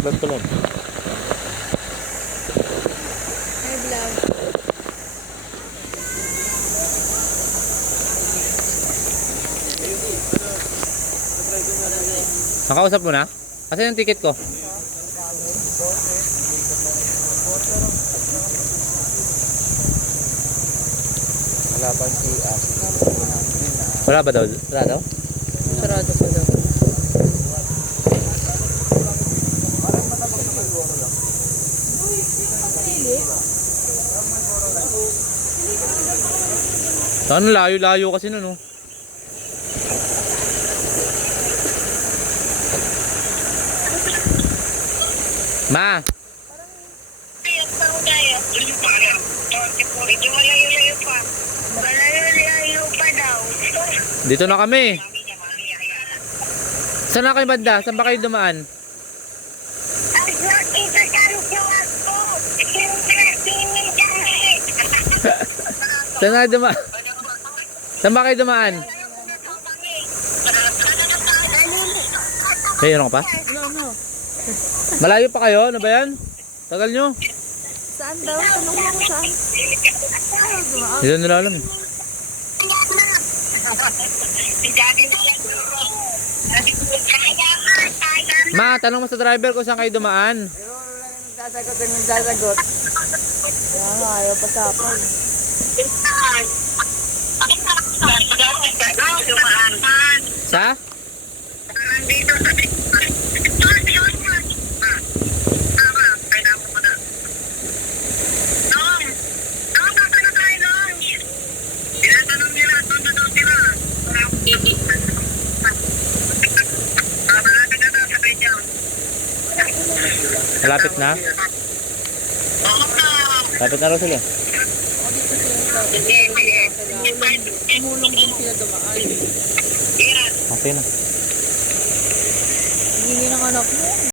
Nag-vlog ko lang. Hi, vlog. Nakausap mo na? Kasi yung ticket ko. Wala pang CR. Wala ba daw? Wala daw? Sarado pa daw. Saan layo-layo kasi nun, oh. Ma! Ayun pa ko tayo. Medyo malayo-layo pa. Malayo-layo pa daw. Dito na kami. Mami niya. Saan na kayo banda? Saan ba kayo dumaan? Ay, ito sa luwag ko. Sinimin kami. Saan na dumaan? Saan ba kayo dumaan? Hey, ano ka pa? No. Malayo pa kayo? Ano ba yan? Tagal nyo. Saan daw? Tanong mo kung saan? Hindi na nila alam. Ma, tanong mo sa driver kung saan kayo dumaan. Nagsasagot. Kaya nga, ayaw pasapal. Sa? Malapit na? Malapit na raw sila. Tumulong din sila dumaan. Okay na. Hindi ng anak mo.